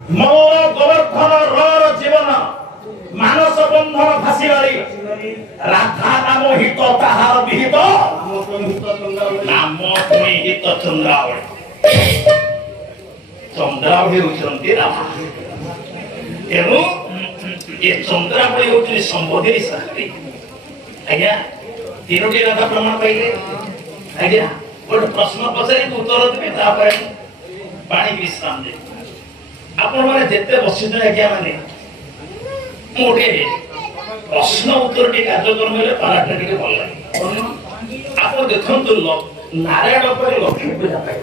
মল্ল গোবর্ধন রর জীবন মানস বন্ধন ফাঁসিবারি রাধা নাম হিত তাহার বিহিত নাম তুমি হিত চন্দ্রাবলী। ଚନ୍ଦ୍ରାବଳୀ ହେଉଛନ୍ତି ରାଧା। ତେଣୁ ଏ ଚନ୍ଦ୍ରାବଳୀ ହେଉଛନ୍ତି ସମ୍ବୋଧିନୀ ଶାସ୍ତ୍ରୀ। ଆଜ୍ଞା ତିନୋଟି ରାଧା ପ୍ରମାଣ ପାଇଲେ। ଆଜ୍ଞା ଗୋଟେ ପ୍ରଶ୍ନ ପଚାରି ଉତ୍ତର ଦେବେ, ତାପରେ ପାଣି ବିଶ୍ରାମ ଦେବେ। ଆପଣ ମାନେ ଯେତେ ବସିଛନ୍ତି ଆଜ୍ଞା ମାନେ ମୁଁ ଗୋଟେ ପ୍ରଶ୍ନ ଉତ୍ତର ଟିକେ କାର୍ଯ୍ୟକ୍ରମ ହେଲେ ପାରାଟା ଟିକେ ଭଲ ଲାଗେ। ଆପଣ ଦେଖନ୍ତୁ ନାରାୟଣ ପରେ ଲକ୍ଷ୍ମୀ ପୂଜା ପାଇ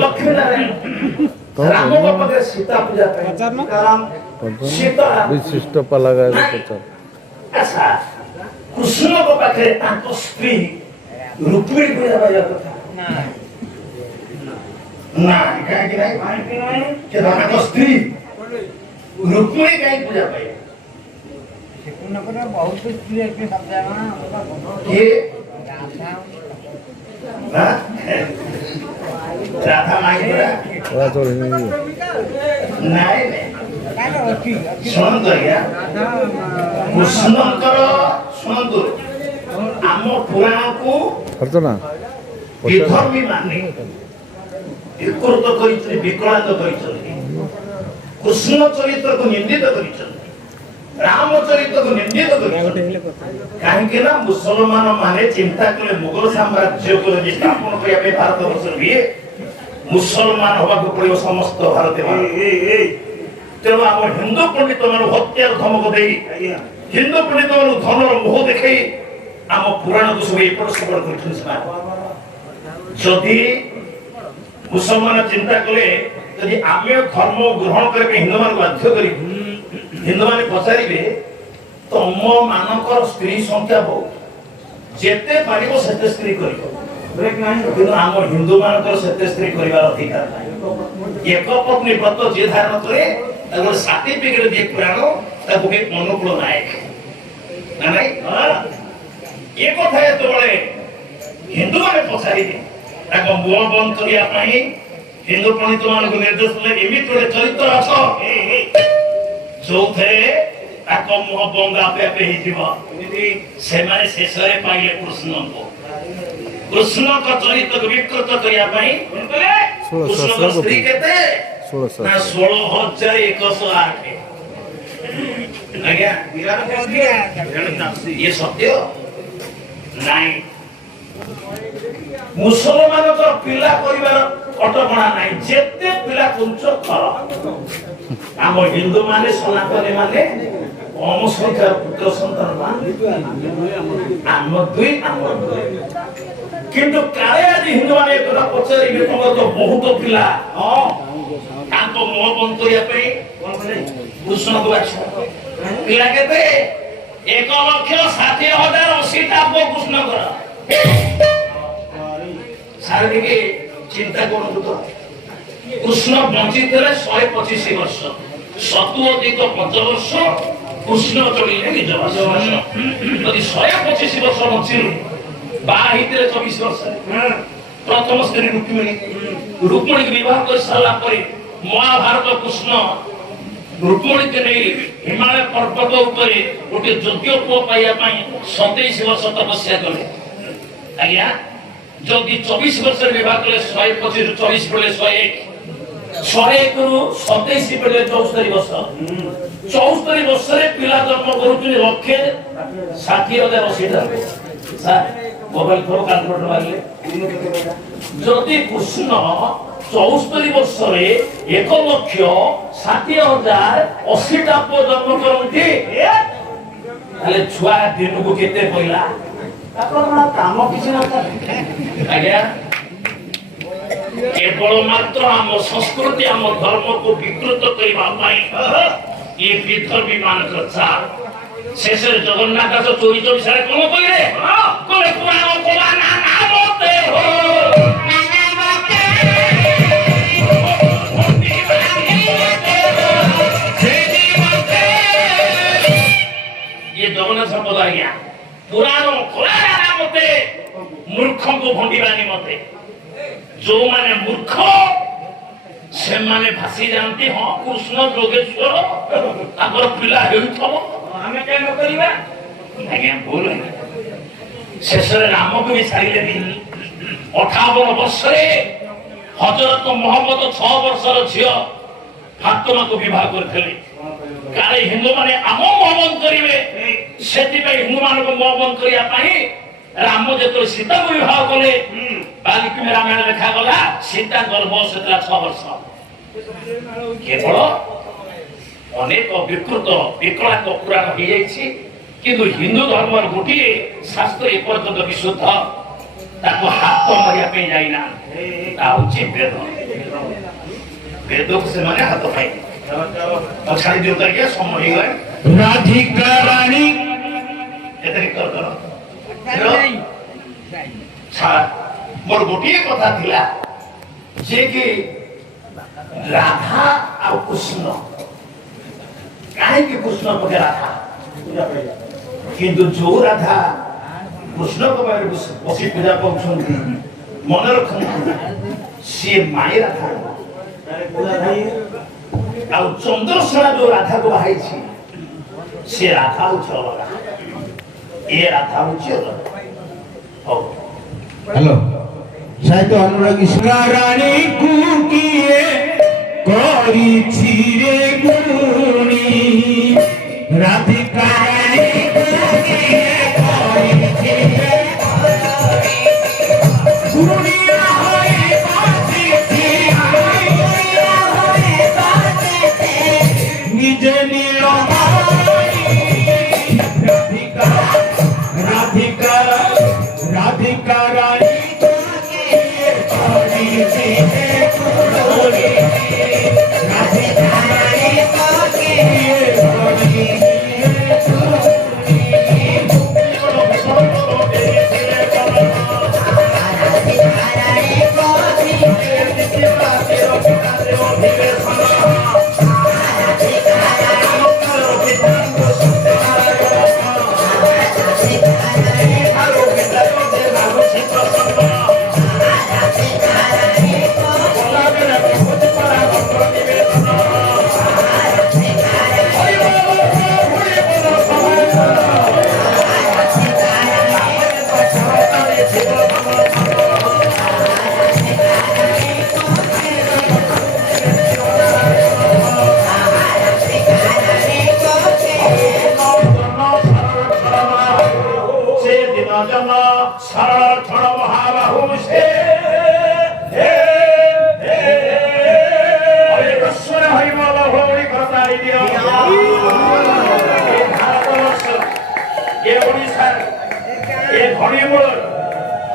ଲକ୍ଷ୍ମୀ ନାରାୟଣ ରାମଙ୍କ ପାଖରେ ସୀତା ପୂଜା ପାଇ ସୀତା ବିଶିଷ୍ଟ ପାଲାଗାର ପଚାର। ଆଚ୍ଛା କୃଷ୍ଣଙ୍କ ପାଖରେ ତାଙ୍କ ସ୍ତ୍ରୀ ରୁକ୍ମିଣୀ ପୂଜା ପାଇବା କଥା ନା କାହିଁକି ନାହିଁ? ତାଙ୍କ ସ୍ତ୍ରୀ ରୁକ୍ମିଣୀ କାହିଁକି ପୂଜା ପାଇବେ? ରାଧା ମାଇପୁରା ନାଇଁ ଶୁଣନ୍ତୁ ଆଜ୍ଞା କୃଷ୍ଣଙ୍କର ଶୁଣନ୍ତୁ ଆମ ପୁରାଣକୁ ବିଧର୍ମୀ ମାନେ ବିକୃତ କରିଛନ୍ତି, ବିକଳାଙ୍ଗ କରିଛନ୍ତି, କୃଷ୍ଣ ଚରିତ୍ରକୁ ନିନ୍ଦିତ କରିଛନ୍ତି, ରାମ ଚରିତ୍ରକୁ ନିନ୍ଦିତ କରିଛନ୍ତି। କାହିଁକି ନା ମୁସଲମାନ ମାନେ ଚିନ୍ତା କଲେ ମୁଗଲ ସାମ୍ରାଜ୍ୟକୁ ଯଦି ସ୍ଥାପନ କରିବା ପାଇଁ ଭାରତ ବର୍ଷରେ ହୁଏ ମୁସଲମାନ ହବାକୁ ପଡିବ ସମସ୍ତ ଭାରତୀୟ। ତେଣୁ ଆମ ହିନ୍ଦୁ ପଣ୍ଡିତ ମାନଙ୍କୁ ହତ୍ୟାର ଧମକ ଦେଇ ହିନ୍ଦୁ ପଣ୍ଡିତ ମାନଙ୍କୁ ଧନର ମୋହ ଦେଖେଇ ଆମ ପୁରାଣକୁ ସବୁ ଏପଟ ସେପଟ କରିଛନ୍ତି ସେମାନେ। ଯଦି ମୁସଲମାନ ଚିନ୍ତା କଲେ ଯଦି ଆମେ ଧର୍ମ ଗ୍ରହଣ କରିବା ପାଇଁ ହିନ୍ଦୁମାନଙ୍କୁ ବାଧ୍ୟ କରିବୁ, ହିନ୍ଦୁମାନେ ପଚାରିବେ ତମ ମାନଙ୍କର ସ୍ତ୍ରୀ ସଂଖ୍ୟା ବହୁତ, ଯେତେ ପାରିବ ସେତେ ସ୍ତ୍ରୀ କରିବ, କିନ୍ତୁ ଆମ ହିନ୍ଦୁ ମାନଙ୍କର ସେତେ ସ୍ତ୍ରୀ କରିବାର ଅଧିକାର ନାହିଁ। ଏକ ପତ୍ନୀ ବ୍ରତ ଯିଏ ଧାରଣ କରେ ତାକୁ ସାର୍ଟିଫିକେଟ ଦିଏ ପୁରାଣ, ତାକୁ ବି ଅନୁକୂଳ ନାୟକ ନା ନାଇଁ? ଏ କଥା ଯେତେବେଳେ ହିନ୍ଦୁମାନେ ପଚାରିବେ ତାଙ୍କ ମୁହ ବନ୍ଦ କରିବା ପାଇଁ ହିନ୍ଦୁ ପଣ୍ଡିତ ମାନଙ୍କୁ ନିର୍ଦ୍ଦେଶ ଦେଲେ ଏମିତି ଗୋଟେ ଚରିତ୍ର ଅଛ ଯୋଉଥିରେ ତାଙ୍କ ମୁହ ବନ୍ଦ ଆପେ ଆପେ ହେଇଯିବ। ସେମାନେ ଶେଷରେ ପାଇଲେ କୃଷ୍ଣଙ୍କୁ। କୃଷ୍ଣଙ୍କ ଚରିତ୍ରକୁ ବିକୃତ କରିବା ପାଇଁ କୃଷ୍ଣଙ୍କ ସ୍ତ୍ରୀ କେତେ ନା 16,108। ଆଜ୍ଞା ଇଏ ସତ୍ୟ ନାଇଁ। ମୁସଲମାନଙ୍କର ପିଲା କରିବାର କଟକଣା ନାହିଁ, ଯେତେ ପିଲା କୁଞ୍ଚ କର। ଆମ ହିନ୍ଦୁ ମାନେ ସନାତନୀ ମାନେ କମ ସଂଖ୍ୟାର ପୁତ୍ର ସନ୍ତାନ ଆମ ଦୁଇ। କିନ୍ତୁ କାଳେ ଆଜି ହିନ୍ଦୁ ମାନେ ଏକଥା ପଚାରିବେ ତମର ତ ବହୁତ ପିଲା, ତାଙ୍କ ମୁହ ବନ୍ଦ କରିବା ପାଇଁ କୃଷ୍ଣକୁ ବାଛ। ପିଲା କେତେ? 1,60,80,ଟା ପୁଅ କୃଷ୍ଣଙ୍କର। ସାର୍ ଟିକେ ଚିନ୍ତା କରନ୍ତୁ ତ, କୃଷ୍ଣ ବଞ୍ଚିଥିଲେ 125 ବର୍ଷ, 70+5 ବର୍ଷ କୃଷ୍ଣ ଚଳିଲେ ନିଜ ବାସ। ଯଦି 125 ବର୍ଷ ବଞ୍ଚିଲେ ବାହା ହେଇଥିଲେ 24 ବର୍ଷରେ ପ୍ରଥମ ସ୍ତ୍ରୀ ରୁକ୍ମିଣୀକୁ ବିବାହ କରି ସାରିଲା ପରେ ମହାଭାରତ କୃଷ୍ଣ ରୁକ୍ମିଣୀକୁ ନେଇ ହିମାଳୟ ପର୍ବତ ଉପରେ ଗୋଟେ ଯୋଗ୍ୟ ପୁଅ ପାଇବା ପାଇଁ 27 ବର୍ଷ ତପସ୍ୟା କଲେ। ଆଜ୍ଞା ଯଦି 24 ବର୍ଷରେ ବିବାହ କଲେ 125 ରୁ 24 ପଡିଲେ 101, 101 ରୁ 27 ପଡିଲେ 74 ବର୍ଷ। 74 ବର୍ଷରେ ପିଲା ଜନ୍ମ କରୁଛନ୍ତି 1,60,80,000। ସାର୍ ମୋବାଇଲ ଫୋନ କାଲକୁଲେଟର ମାରିଲେ ଯଦି କୃଷ୍ଣ 74 ବର୍ଷରେ 1,60,80,000 ପୁଅ ଜନ୍ମ କରନ୍ତି ତାହେଲେ ଛୁଆ ଦିନକୁ କେତେ ପଇଲା? ଆପଣଙ୍କର କାମ କିଛି ନଥାଏ ଆଜ୍ଞା। କେବଳ ମାତ୍ର ଆମ ସଂସ୍କୃତି ଆମ ଧର୍ମକୁ ବିକୃତ କରିବା ପାଇଁ ଏ ବିଧର୍ମୀ ମାନଙ୍କର ଚାଲ। ଶେଷରେ ଜଗନ୍ନାଥ ଦାସ ଚୋରି ବିଷୟରେ କଣ କହିଲେ? ପୁରାଣ ଇଏ ଜଗନ୍ନାଥ ସମ୍ପଦ ଆଜ୍ଞା। ପୁରାଣ ମତେ ମୂର୍ଖଙ୍କୁ ଭଣ୍ଡିବା ନିମନ୍ତେ, ଯୋଉମାନେ ମୂର୍ଖ ସେମାନେ आसी जानती हाँ कृष्ण जोगेश्वर ताकर पिला हेउथबो आमे के न करिबा आज्ञा भूल शेषरे राम को भी छाड़िलेनी 58 वर्ष रे हजरत मोहम्मद 6 वर्षर झियो फातिमा को विवाह करथिले कारे हिंदू माने आम मोहम्मद करिवे सेति पे हिंदू मान को मोहम्मद करिया पाई राम जेतो सीता को विवाह कले बाल्मीकि रामायण लिखा गला सीता गर्भ सेतला 6 वर्ष केवल अनेक विकृत विकलांग पुराण हो जाइछि किंतु हिंदू धर्म गोटे शास्त्र एपर्यंत विशुद्ध ताको हाथ मारिया पे जाइना ताउची वेद वेद को से माने हाथ पाई तो छाड़ी दियो करके समय हो गए राधिका रानी एतरी कर मोर गोटे कथा थिला जे कि राधा और कृष्ण काहे कि कृष्ण को राधा किंतु जो राधा कृष्ण को बारे बसी पूजा पाउछंती मन रखंती से माई राधा और चंद्रसेना जो राधा को बाहाई छी से राधा होछ अलगा ए राधा होछ अलगा हो हेलो साहित्य अनुरागी रानी कुकिए करी छिरे गुणी राधिका रानी कुकिए करी छिरे गुणिया होई बासी निजे राधिका राधिका राधिका रानी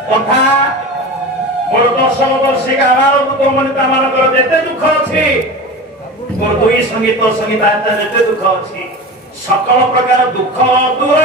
कथा मोर 10 वर्षिका आमार मनिता मानकर जेते दुख अछि मोर दुई संगीत संगीता जेते दुख अछि सकल प्रकार दुख दूर